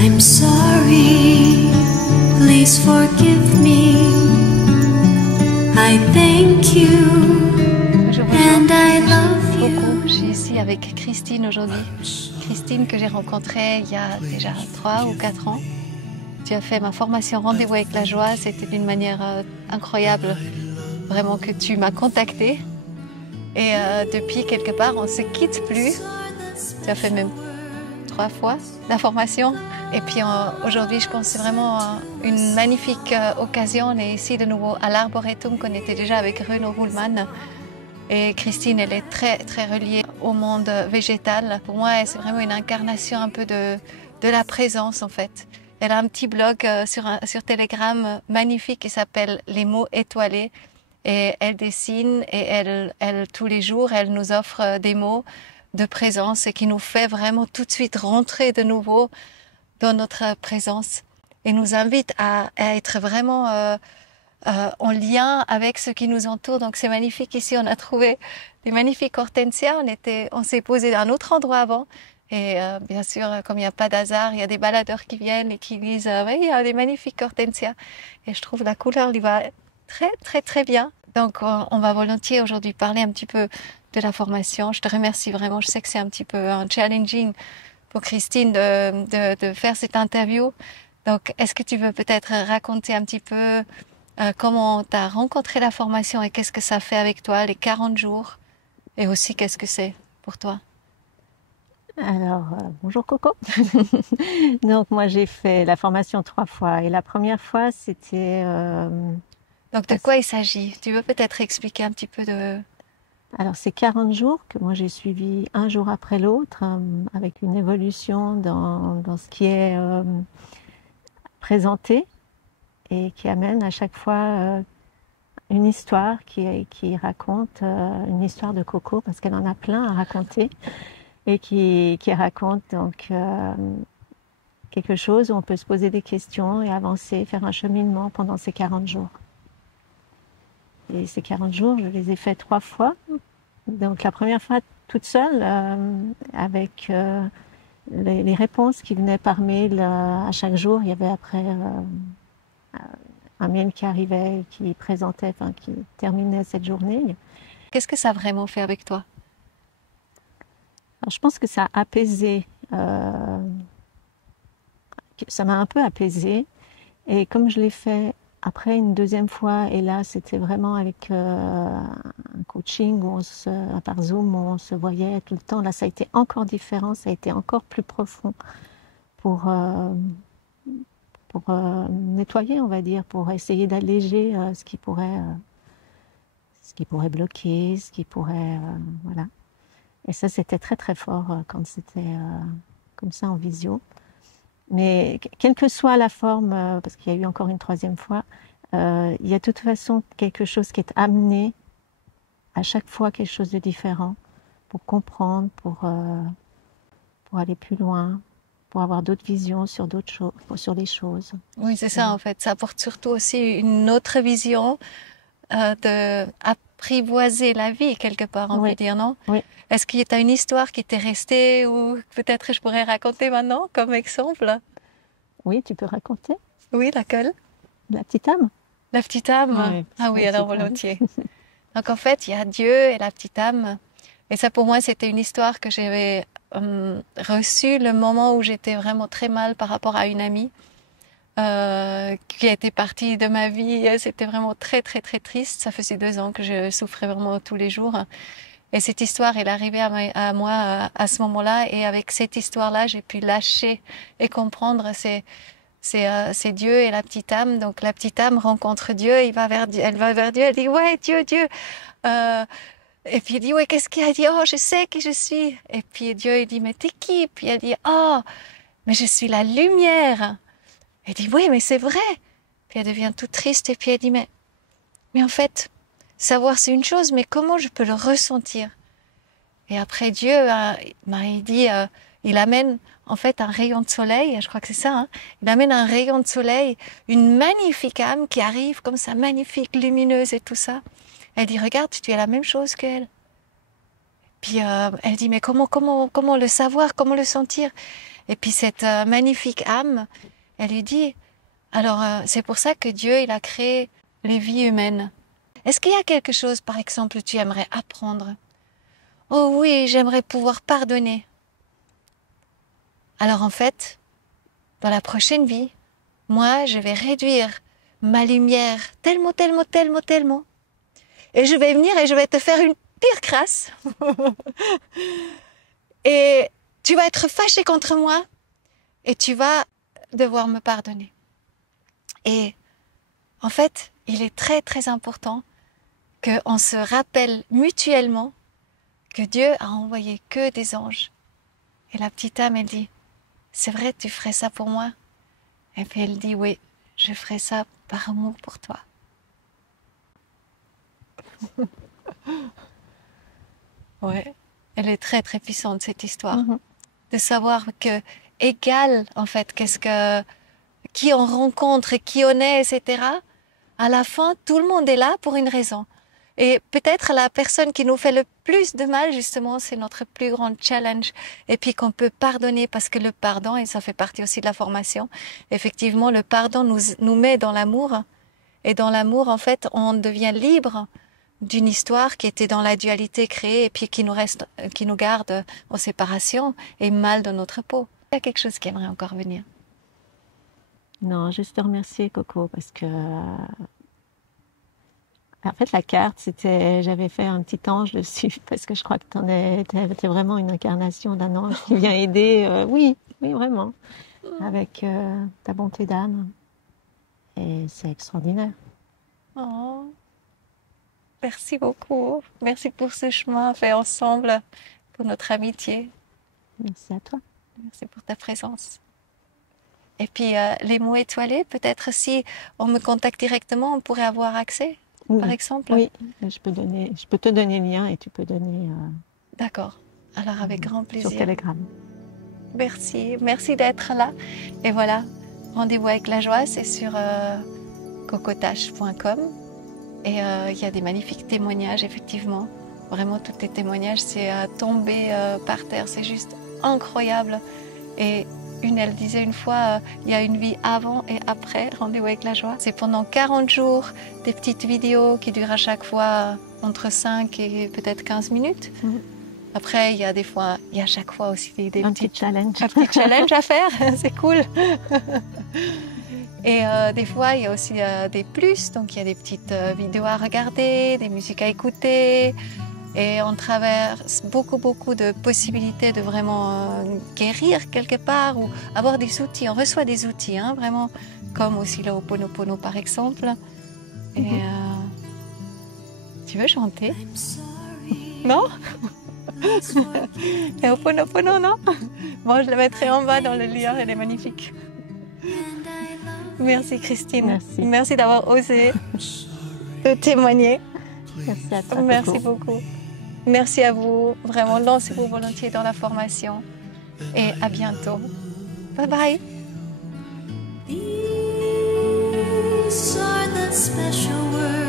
I'm sorry, please forgive me. I thank you and I love you. Je suis ici avec Christine aujourd'hui. Christine que j'ai rencontrée il y a déjà 3 ou 4 ans. Tu as fait ma formation Rendez-vous avec la joie. C'était d'une manière incroyable, vraiment, que tu m'as contactée. Et depuis, quelque part, on ne se quitte plus. Tu as fait même 3 fois la formation. Et puis aujourd'hui, je pense que c'est vraiment une magnifique occasion. On est ici de nouveau à l'Arboretum, qu'on était déjà avec Renaud Ruhlmann. Et Christine, elle est très, très reliée au monde végétal. Pour moi, c'est vraiment une incarnation un peu de la présence, en fait. Elle a un petit blog sur Telegram magnifique qui s'appelle Les mots étoilés. Et elle dessine et elle, tous les jours, elle nous offre des mots de présence et qui nous fait vraiment tout de suite rentrer de nouveau dans notre présence et nous invite à être vraiment en lien avec ce qui nous entoure. Donc c'est magnifique. Ici, on a trouvé des magnifiques hortensias. On s'est posé à un autre endroit avant. Et bien sûr, comme il n'y a pas d'hasard, il y a des baladeurs qui viennent et qui disent oui, il y a des magnifiques hortensias. Et je trouve la couleur lui va très, très, très bien. Donc, on va volontiers aujourd'hui parler un petit peu de la formation. Je te remercie vraiment. Je sais que c'est un petit peu challenging pour Christine de faire cette interview. Donc, est-ce que tu veux peut-être raconter un petit peu comment tu as rencontré la formation et qu'est-ce que ça fait avec toi, les 40 jours, et aussi qu'est-ce que c'est pour toi? Alors, bonjour Coco. Donc moi j'ai fait la formation 3 fois et la première fois c'était... Donc de quoi il s'agit? Tu veux peut-être expliquer un petit peu de... Alors c'est 40 jours que moi j'ai suivi un jour après l'autre avec une évolution dans ce qui est présenté et qui amène à chaque fois une histoire qui raconte une histoire de Coco parce qu'elle en a plein à raconter. Et qui raconte donc quelque chose où on peut se poser des questions et avancer, faire un cheminement pendant ces 40 jours. Et ces 40 jours, je les ai faits 3 fois. Donc la première fois toute seule, avec les réponses qui venaient par mail à chaque jour. Il y avait après un mail qui arrivait, qui présentait, enfin qui terminait cette journée. Qu'est-ce que ça a vraiment fait avec toi? Alors, je pense que ça a apaisé, ça m'a un peu apaisée. Et comme je l'ai fait après une deuxième fois, et là c'était vraiment avec un coaching où par Zoom, où on se voyait tout le temps, là ça a été encore différent, ça a été encore plus profond pour nettoyer, on va dire, pour essayer d'alléger ce qui pourrait bloquer, ce qui pourrait... voilà. Et ça, c'était très très fort quand c'était comme ça en visio. Mais quelle que soit la forme, parce qu'il y a eu encore une 3e fois, il y a de toute façon quelque chose qui est amené à chaque fois, quelque chose de différent, pour comprendre, pour aller plus loin, pour avoir d'autres visions sur d'autres choses, sur les choses. Oui, c'est ça en fait. Ça apporte surtout aussi une autre vision d'apprivoiser la vie quelque part, on peut dire, non? Oui. Est-ce qu'il y a une histoire qui t'est restée ou peut-être je pourrais raconter maintenant comme exemple? Oui, tu peux raconter. Oui, laquelle? La petite âme. La petite âme? Oui, ah oui, alors volontiers. Donc en fait, il y a Dieu et la petite âme. Et ça pour moi, c'était une histoire que j'avais reçue le moment où j'étais vraiment très mal par rapport à une amie qui était partie de ma vie. C'était vraiment très, très, très triste. Ça faisait 2 ans que je souffrais vraiment tous les jours. Et cette histoire, elle est arrivée à moi à ce moment-là. Et avec cette histoire-là, j'ai pu lâcher et comprendre. C'est Dieu et la petite âme. Donc la petite âme rencontre Dieu. Elle va vers Dieu. Elle dit ouais, Dieu. Et puis elle dit ouais, qu'est-ce qu'il a dit? Oh, je sais qui je suis. Et puis Dieu il dit mais t'es qui? Puis elle dit oh, mais je suis la lumière. Elle dit oui, mais c'est vrai. Puis elle devient toute triste et puis elle dit mais en fait. Savoir c'est une chose, mais comment je peux le ressentir? Et après Dieu, il dit, il amène en fait un rayon de soleil, je crois que c'est ça, hein, il amène un rayon de soleil, une magnifique âme qui arrive comme ça, magnifique, lumineuse et tout ça. Elle dit, regarde, tu es la même chose qu'elle. Puis elle dit, mais comment le savoir, comment le sentir? Et puis cette magnifique âme, elle lui dit, alors c'est pour ça que Dieu, il a créé les vies humaines. Est-ce qu'il y a quelque chose, par exemple, que tu aimerais apprendre? Oh oui, j'aimerais pouvoir pardonner. Alors en fait, dans la prochaine vie, moi, je vais réduire ma lumière tellement, tellement, tellement, tellement. Et je vais venir et je vais te faire une pire crasse. Et tu vas être fâché contre moi et tu vas devoir me pardonner. Et en fait, il est très, très important qu'on se rappelle mutuellement que Dieu a envoyé que des anges. Et la petite âme, elle dit, c'est vrai, tu ferais ça pour moi? Et puis elle dit, oui, je ferai ça par amour pour toi. Ouais, elle est très très puissante cette histoire. De savoir que égal en fait, qui on rencontre et qui on est, etc. À la fin, tout le monde est là pour une raison. Et peut-être la personne qui nous fait le plus de mal, justement, c'est notre plus grand challenge. Et puis qu'on peut pardonner, parce que le pardon, et ça fait partie aussi de la formation, effectivement, le pardon nous met dans l'amour. Et dans l'amour, en fait, on devient libre d'une histoire qui était dans la dualité créée et puis qui nous garde en séparation et mal dans notre peau. Il y a quelque chose qui aimerait encore venir. Non, juste te remercier, Coco, parce que en fait, la carte, j'avais fait un petit ange dessus, parce que je crois que t'es vraiment une incarnation d'un ange qui vient aider, oui, vraiment, avec ta bonté d'âme. Et c'est extraordinaire. Oh, merci beaucoup. Merci pour ce chemin fait ensemble, pour notre amitié. Merci à toi. Merci pour ta présence. Et puis, les mots étoilés, peut-être si on me contacte directement, on pourrait avoir accès, par exemple? Oui, je peux te donner le lien et tu peux donner... D'accord. Alors, avec grand plaisir. Sur Telegram. Merci d'être là. Et voilà, rendez-vous avec la joie, c'est sur cocotache.com. Et il y a des magnifiques témoignages, effectivement. Vraiment, tous les témoignages, c'est tomber par terre. C'est juste incroyable. Et elle disait une fois, il y a une vie avant et après rendez-vous avec la joie. C'est pendant 40 jours, des petites vidéos qui durent à chaque fois entre 5 et peut-être 15 minutes. Après, il y a à chaque fois aussi un petit challenge. Un petit challenge à faire, c'est cool. Et des fois, il y a aussi des plus, donc il y a des petites vidéos à regarder, des musiques à écouter. Et on traverse beaucoup de possibilités de vraiment guérir quelque part ou avoir des outils. On reçoit des outils, hein, vraiment, comme aussi le Ho'oponopono par exemple. Et tu veux chanter? Non? Le Ho'oponopono, non? Bon, je la mettrai en bas dans le lien, elle est magnifique. Merci Christine. Merci d'avoir osé te témoigner. Merci à toi. Merci beaucoup. Merci à vous. Vraiment, lancez-vous volontiers dans la formation. Et à bientôt. Bye bye. These are the special words